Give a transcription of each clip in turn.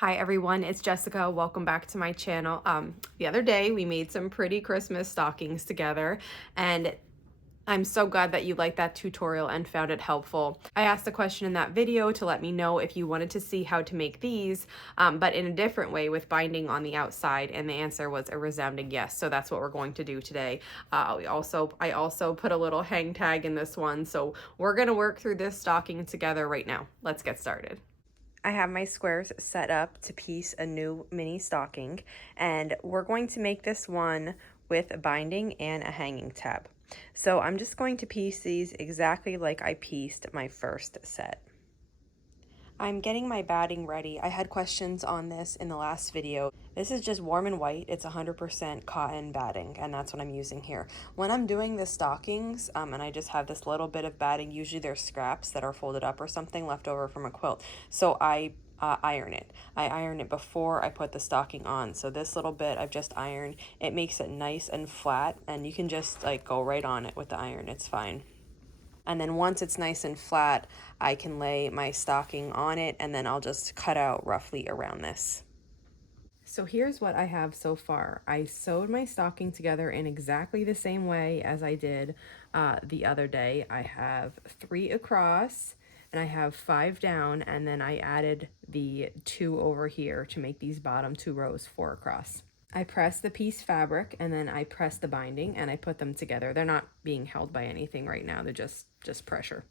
Hi everyone, it's Jessica. Welcome back to my channel. The other day we made some pretty Christmas stockings together, and I'm so glad that you liked that tutorial and found it helpful. I asked a question in that video to let me know if you wanted to see how to make these, but in a different way with binding on the outside, and the answer was a resounding yes. So that's what we're going to do today. I also put a little hang tag in this one, so we're gonna work through this stocking together right now. Let's get started. I have my squares set up to piece a new mini stocking, and we're going to make this one with a binding and a hanging tab. So I'm just going to piece these exactly like I pieced my first set. I'm getting my batting ready. I had questions on this in the last video. This is just warm and white. It's 100% cotton batting, and that's what I'm using here. When I'm doing the stockings, and I just have this little bit of batting, usually there's scraps that are folded up or something left over from a quilt. So I iron it. I iron it before I put the stocking on. So this little bit I've just ironed. It makes it nice and flat, and you can just like go right on it with the iron. It's fine. And then once it's nice and flat, I can lay my stocking on it, and then I'll just cut out roughly around this. So here's what I have so far. I sewed my stocking together in exactly the same way as I did the other day. I have 3 across, and I have 5 down, and then I added the 2 over here to make these bottom 2 rows 4 across. I press the piece fabric, and then I press the binding, and I put them together. They're not being held by anything right now. They're just pressure.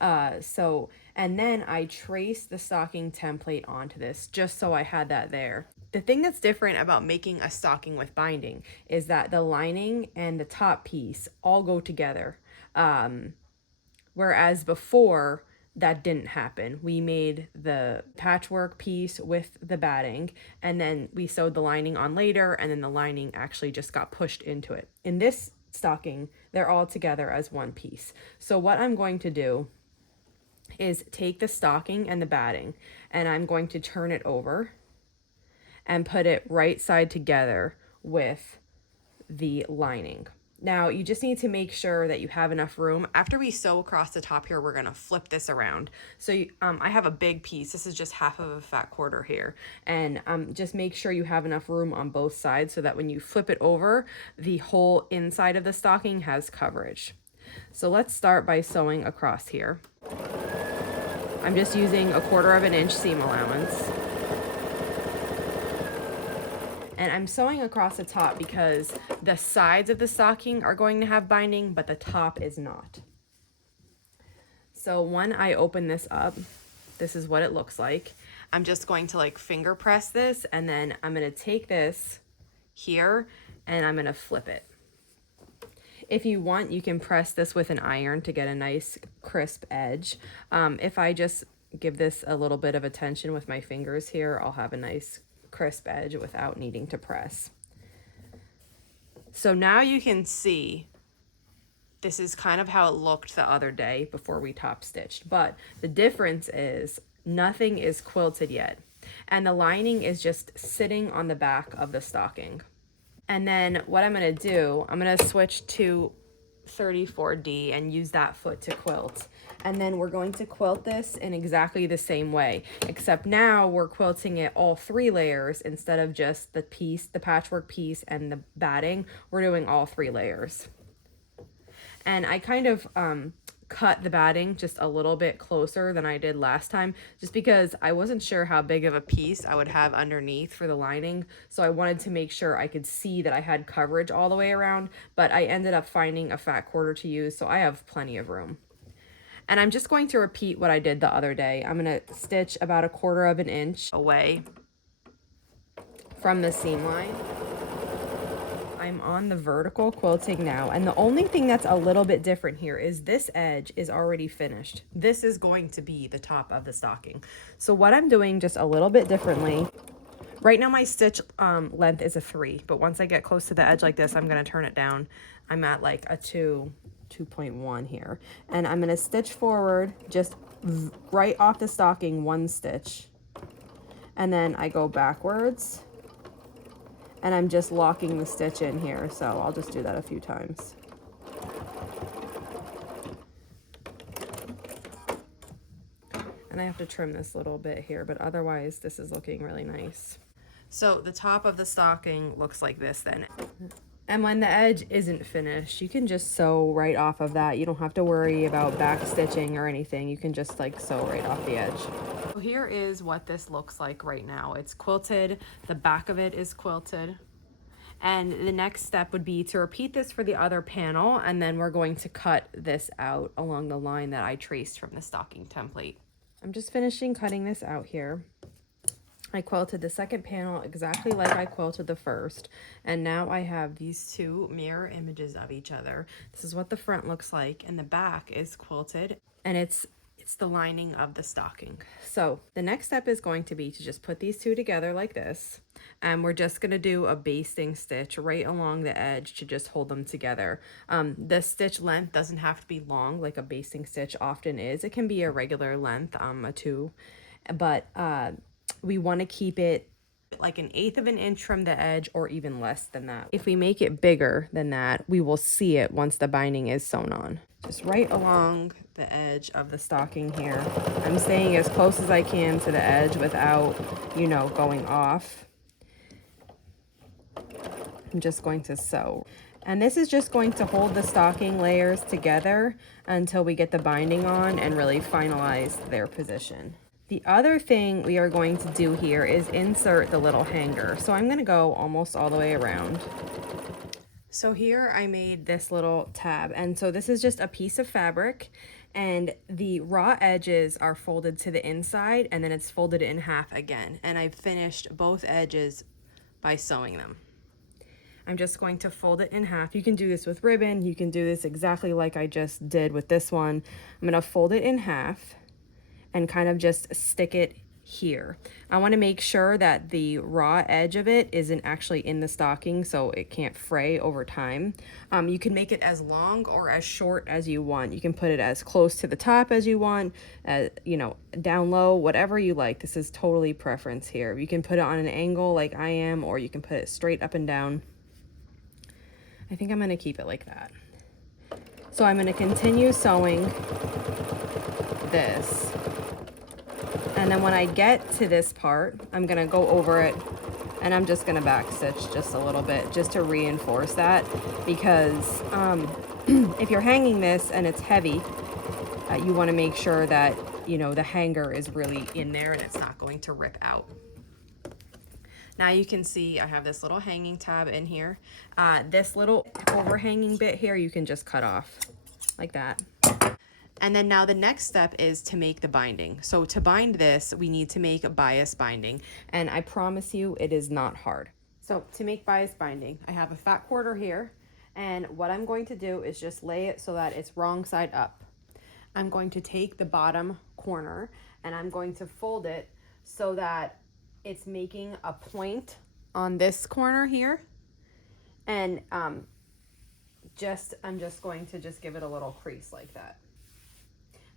And then I trace the stocking template onto this just so I had that there. The thing that's different about making a stocking with binding is that the lining and the top piece all go together. Whereas before, that didn't happen. We made the patchwork piece with the batting, and then we sewed the lining on later, and then the lining actually just got pushed into it. In this stocking, they're all together as one piece. So what I'm going to do is take the stocking and the batting, and I'm going to turn it over and put it right side together with the lining. Now you just need to make sure that you have enough room. After we sew across the top here, we're gonna flip this around. So I have a big piece. This is just half of a fat quarter here. And just make sure you have enough room on both sides so that when you flip it over, the whole inside of the stocking has coverage. So let's start by sewing across here. I'm just using 1/4 inch seam allowance. And I'm sewing across the top because the sides of the stocking are going to have binding, but the top is not. So when I open this up, this is what it looks like. I'm just going to like finger press this, and then I'm going to take this here and I'm going to flip it. If you want, you can press this with an iron to get a nice crisp edge. If I just give this a little bit of attention with my fingers here, I'll have a nice crisp edge without needing to press. So now you can see this is kind of how it looked the other day before we top stitched, but the difference is nothing is quilted yet, and the lining is just sitting on the back of the stocking. And then what I'm going to do, I'm going to switch to 34D and use that foot to quilt. And then we're going to quilt this in exactly the same way, except now we're quilting it all 3 layers instead of just the piece, the patchwork piece and the batting. We're doing all 3 layers. And I kind of cut the batting just a little bit closer than I did last time, just because I wasn't sure how big of a piece I would have underneath for the lining. So I wanted to make sure I could see that I had coverage all the way around, but I ended up finding a fat quarter to use, so I have plenty of room. And I'm just going to repeat what I did the other day. I'm going to stitch about 1/4 inch away from the seam line. I'm on the vertical quilting now, and the only thing that's a little bit different here is this edge is already finished. This is going to be the top of the stocking. So what I'm doing just a little bit differently, right now my stitch length is a 3, but once I get close to the edge like this, I'm going to turn it down. I'm at like a 2.1 here, and I'm going to stitch forward just right off the stocking 1 stitch, and then I go backwards, and I'm just locking the stitch in here, so I'll just do that a few times. And I have to trim this little bit here, but otherwise this is looking really nice. So the top of the stocking looks like this then. And when the edge isn't finished, you can just sew right off of that. You don't have to worry about back stitching or anything. You can just like sew right off the edge. So here is what this looks like right now. It's quilted. The back of it is quilted. And the next step would be to repeat this for the other panel, and then we're going to cut this out along the line that I traced from the stocking template. I'm just finishing cutting this out here. I quilted the second panel exactly like I quilted the first, and now I have these two mirror images of each other. This is what the front looks like, and the back is quilted, and it's the lining of the stocking. So the next step is going to be to just put these two together like this, and we're just going to do a basting stitch right along the edge to just hold them together. The stitch length doesn't have to be long like a basting stitch often is. It can be a regular length, a 2, but we want to keep it like 1/8 of an inch from the edge or even less than that. If we make it bigger than that, we will see it once the binding is sewn on. Just right along the edge of the stocking here. I'm staying as close as I can to the edge without, you know, going off. I'm just going to sew. And this is just going to hold the stocking layers together until we get the binding on and really finalize their position. The other thing we are going to do here is insert the little hanger. So I'm going to go almost all the way around. So here I made this little tab, and so this is just a piece of fabric, and the raw edges are folded to the inside, and then it's folded in half again, and I've finished both edges by sewing them. I'm just going to fold it in half. You can do this with ribbon, you can do this exactly like I just did with this one. I'm going to fold it in half and kind of just stick it here. I want to make sure that the raw edge of it isn't actually in the stocking so it can't fray over time. You can make it as long or as short as you want. You can put it as close to the top as you want, you know, down low, whatever you like. This is totally preference here. You can put it on an angle like I am, or you can put it straight up and down. I think I'm going to keep it like that. So I'm going to continue sewing this. And then when I get to this part, I'm going to go over it and I'm just going to back stitch just a little bit just to reinforce that, because if you're hanging this and it's heavy, you want to make sure that, you know, the hanger is really in there and it's not going to rip out. Now you can see I have this little hanging tab in here. This little overhanging bit here you can just cut off like that. And then now the next step is to make the binding. So to bind this, we need to make a bias binding. And I promise you, it is not hard. So to make bias binding, I have a fat quarter here. And what I'm going to do is just lay it so that it's wrong side up. I'm going to take the bottom corner and I'm going to fold it so that it's making a point on this corner here. And I'm just going to just give it a little crease like that.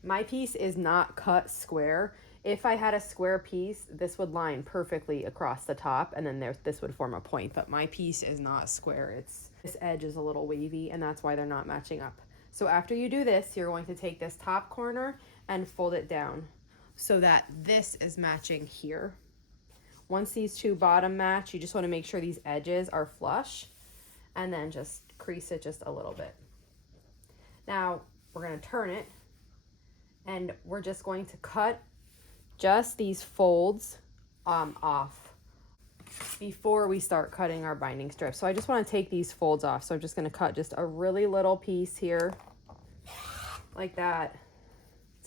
My piece is not cut square. If I had a square piece, this would line perfectly across the top and then this would form a point, but my piece is not square. This edge is a little wavy and that's why they're not matching up. So after you do this, you're going to take this top corner and fold it down so that this is matching here. Once these two bottom match, you just want to make sure these edges are flush and then just crease it just a little bit. Now we're going to turn it. And we're just going to cut just these folds off before we start cutting our binding strips. So I just want to take these folds off. So I'm just going to cut just a really little piece here like that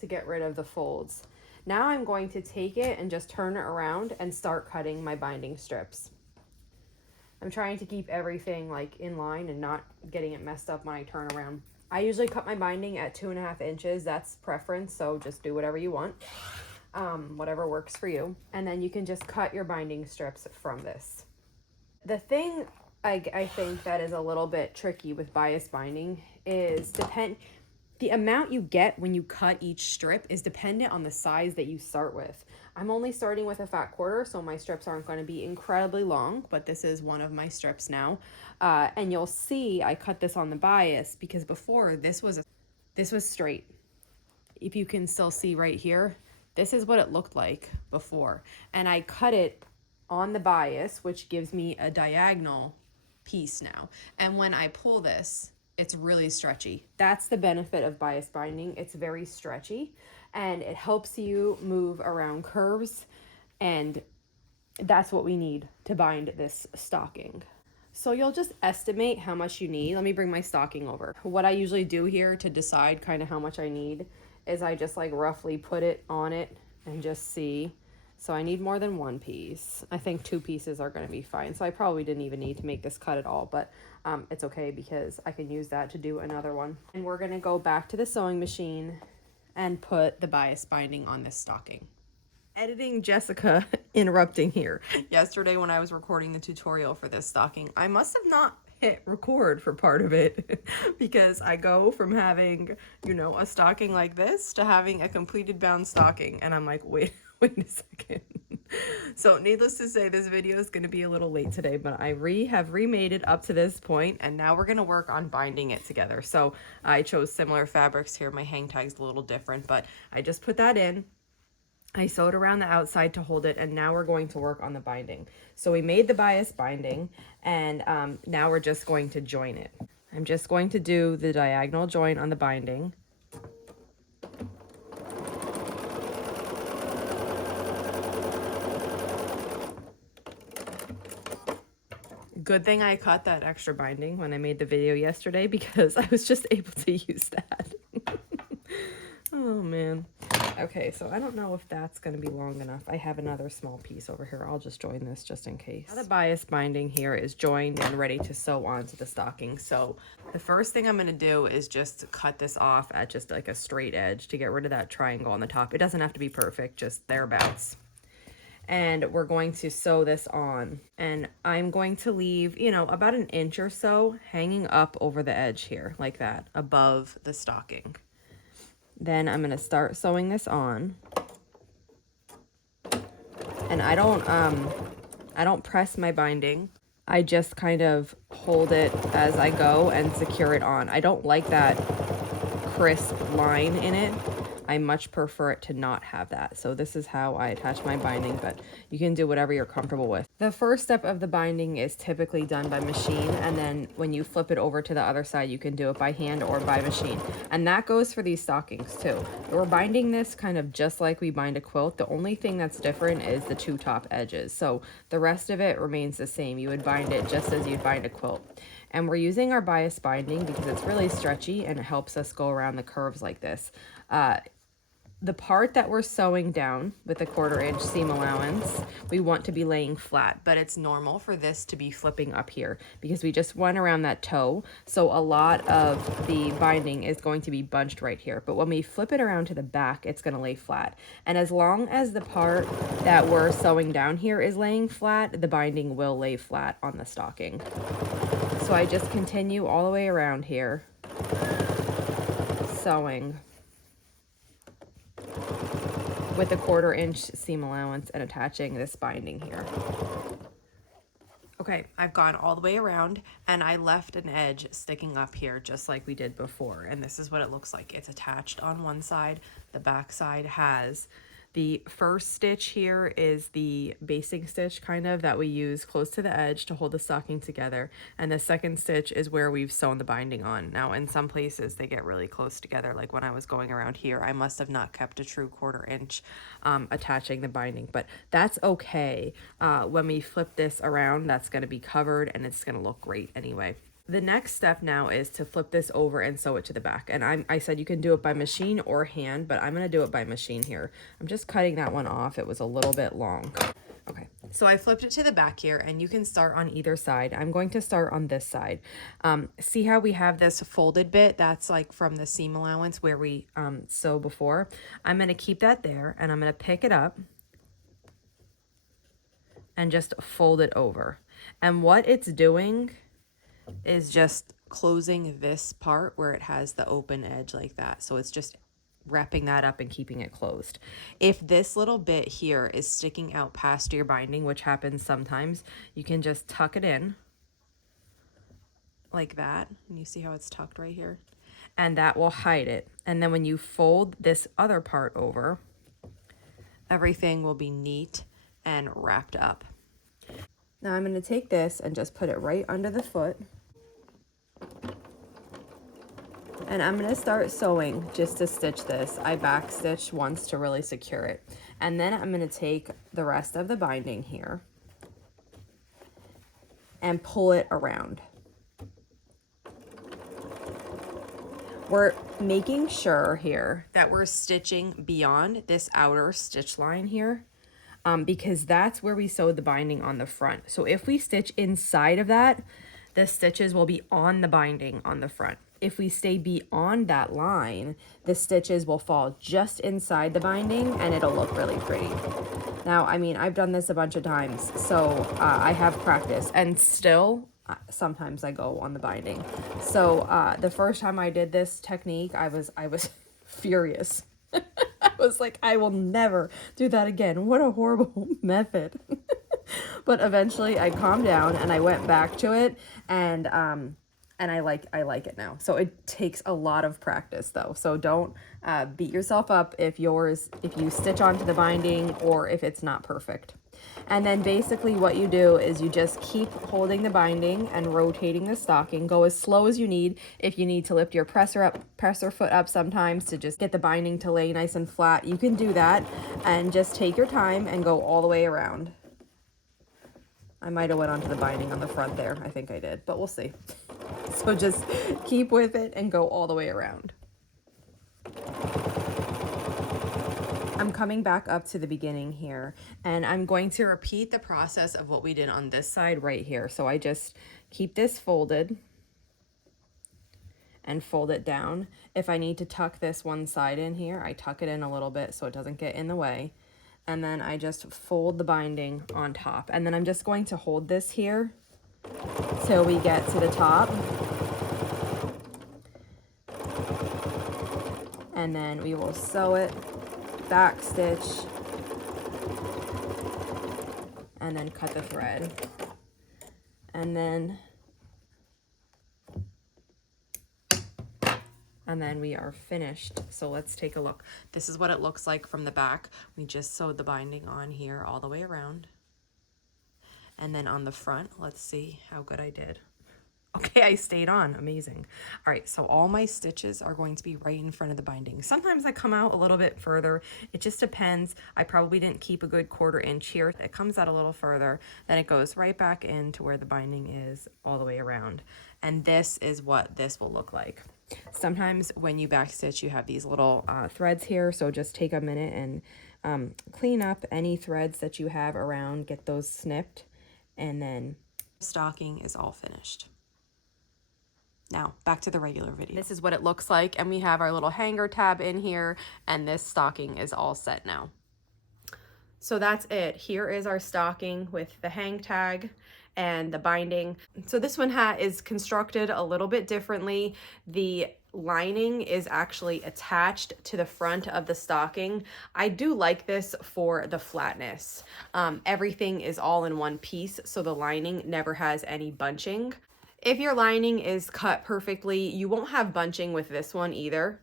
to get rid of the folds. Now I'm going to take it and just turn it around and start cutting my binding strips. I'm trying to keep everything like in line and not getting it messed up when I turn around. I usually cut my binding at 2.5 inches. That's preference, so just do whatever you want, whatever works for you. And then you can just cut your binding strips from this. The thing I think that is a little bit tricky with bias binding is the amount you get when you cut each strip is dependent on the size that you start with. I'm only starting with a fat quarter, so my strips aren't going to be incredibly long, but this is one of my strips now. And you'll see I cut this on the bias because before this was straight. If you can still see right here, This is what it looked like before. And I cut it on the bias, which gives me a diagonal piece now. And when I pull this, it's really stretchy. That's the benefit of bias binding. It's very stretchy and it helps you move around curves, and that's what we need to bind this stocking. So you'll just estimate how much you need. Let me bring my stocking over. What I usually do here to decide kind of how much I need is I just like roughly put it on it and just see. So I need more than one piece. I think 2 pieces are going to be fine. So I probably didn't even need to make this cut at all, but it's okay because I can use that to do another one. And we're going to go back to the sewing machine and put the bias binding on this stocking. Editing Jessica interrupting here. Yesterday when I was recording the tutorial for this stocking, I must have not hit record for part of it because I go from having, you know, a stocking like this to having a completed bound stocking, and I'm like, wait a second. So needless to say, this video is going to be a little late today, but I have remade it up to this point, and now we're going to work on binding it together. So I chose similar fabrics here. My hang tag's a little different, but I just put that in. I sewed around the outside to hold it, and now we're going to work on the binding. So we made the bias binding, and now we're just going to join it. I'm just going to do the diagonal join on the binding. Good thing I cut that extra binding when I made the video yesterday because I was just able to use that. Oh man. Okay, so I don't know if that's going to be long enough. I have another small piece over here. I'll just join this just in case. Now the bias binding here is joined and ready to sew onto the stocking. So the first thing I'm going to do is just cut this off at just like a straight edge to get rid of that triangle on the top. It doesn't have to be perfect, just thereabouts. And we're going to sew this on, and I'm going to leave, you know, about an inch or so hanging up over the edge here like that above the stocking. Then I'm going to start sewing this on, and I don't press my binding. I just kind of hold it as I go and secure it on. I don't like that crisp line in it. I much prefer it to not have that. So this is how I attach my binding, but you can do whatever you're comfortable with. The first step of the binding is typically done by machine, and then when you flip it over to the other side, you can do it by hand or by machine. And that goes for these stockings too. We're binding this kind of just like we bind a quilt. The only thing that's different is the 2 top edges. So the rest of it remains the same. You would bind it just as you'd bind a quilt. And we're using our bias binding because it's really stretchy and it helps us go around the curves like this. The part that we're sewing down with a 1/4 inch seam allowance, we want to be laying flat, but it's normal for this to be flipping up here because we just went around that toe. So a lot of the binding is going to be bunched right here. But when we flip it around to the back, it's going to lay flat. And as long as the part that we're sewing down here is laying flat, the binding will lay flat on the stocking. So I just continue all the way around here, sewing with a 1/4 inch seam allowance and attaching this binding here. Okay, I've gone all the way around and I left an edge sticking up here just like we did before, and this is what it looks like. It's attached on one side. The back side has the first stitch here is the basting stitch kind of that we use close to the edge to hold the stocking together, and the second stitch is where we've sewn the binding on. Now in some places they get really close together, like when I was going around here I must have not kept a true 1/4 inch attaching the binding, but that's okay. When we flip this around, that's going to be covered and it's going to look great anyway. The next step now is to flip this over and sew it to the back. And I said you can do it by machine or hand, but I'm going to do it by machine here. I'm just cutting that one off. It was a little bit long. Okay, so I flipped it to the back here, and you can start on either side. I'm going to start on this side. See how we have this folded bit? That's like from the seam allowance where we sew before. I'm going to keep that there, and I'm going to pick it up and just fold it over. And what it's doing is just closing this part where it has the open edge like that. So it's just wrapping that up and keeping it closed. If this little bit here is sticking out past your binding, which happens sometimes, you can just tuck it in like that. And you see how it's tucked right here? And that will hide it. And then when you fold this other part over, everything will be neat and wrapped up. Now I'm going to take this and just put it right under the foot. And I'm going to start sewing just to stitch this. I back stitched once to really secure it. And then I'm going to take the rest of the binding here and pull it around. We're making sure here that we're stitching beyond this outer stitch line here, because that's where we sewed the binding on the front. So if we stitch inside of that, the stitches will be on the binding on the front. If we stay beyond that line, the stitches will fall just inside the binding and it'll look really pretty. Now, I mean, I've done this a bunch of times, so I have practice, and still sometimes I go on the binding. So the first time I did this technique, I was furious. I was like, I will never do that again. What a horrible method. But eventually I calmed down and I went back to it, and I like it now. So it takes a lot of practice though. So don't beat yourself up if you stitch onto the binding or if it's not perfect. And then basically what you do is you just keep holding the binding and rotating the stocking. Go as slow as you need. If you need to lift your presser foot up sometimes to just get the binding to lay nice and flat, you can do that. And just take your time and go all the way around. I might have went onto the binding on the front there. I think I did, but we'll see. So just keep with it and go all the way around. I'm coming back up to the beginning here, and I'm going to repeat the process of what we did on this side right here. So I just keep this folded and fold it down. If I need to tuck this one side in here, I tuck it in a little bit so it doesn't get in the way. And then I just fold the binding on top. And then I'm just going to hold this here till we get to the top. And then we will sew it, back stitch, and then cut the thread. And then we are finished. So let's take a look. This is what it looks like from the back. We just sewed the binding on here all the way around. And then on the front, let's see how good I did. Okay, I stayed on. Amazing. All right, so all my stitches are going to be right in front of the binding. Sometimes I come out a little bit further. It just depends. I probably didn't keep a good 1/4 inch here. It comes out a little further. Then it goes right back into where the binding is all the way around. And this is what this will look like. Sometimes when you backstitch, you have these little threads here. So just take a minute and clean up any threads that you have around, get those snipped, and then the stocking is all finished. Now, back to the regular video. This is what it looks like, and we have our little hanger tab in here, and this stocking is all set now. So that's it. Here is our stocking with the hang tag and the binding. So this one is constructed a little bit differently. The lining is actually attached to the front of the stocking. I do like this for the flatness. Everything is all in one piece, so the lining never has any bunching. If your lining is cut perfectly, you won't have bunching with this one either.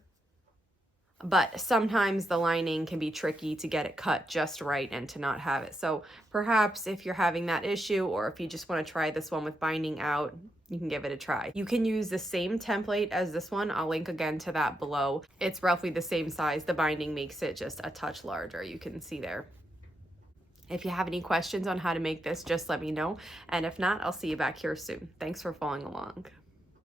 But sometimes the lining can be tricky to get it cut just right and to not have it. So perhaps if you're having that issue, or if you just want to try this one with binding out, you can give it a try. You can use the same template as this one. I'll link again to that below. It's roughly the same size. The binding makes it just a touch larger, you can see there. If you have any questions on how to make this, just let me know. And if not, I'll see you back here soon. Thanks for following along.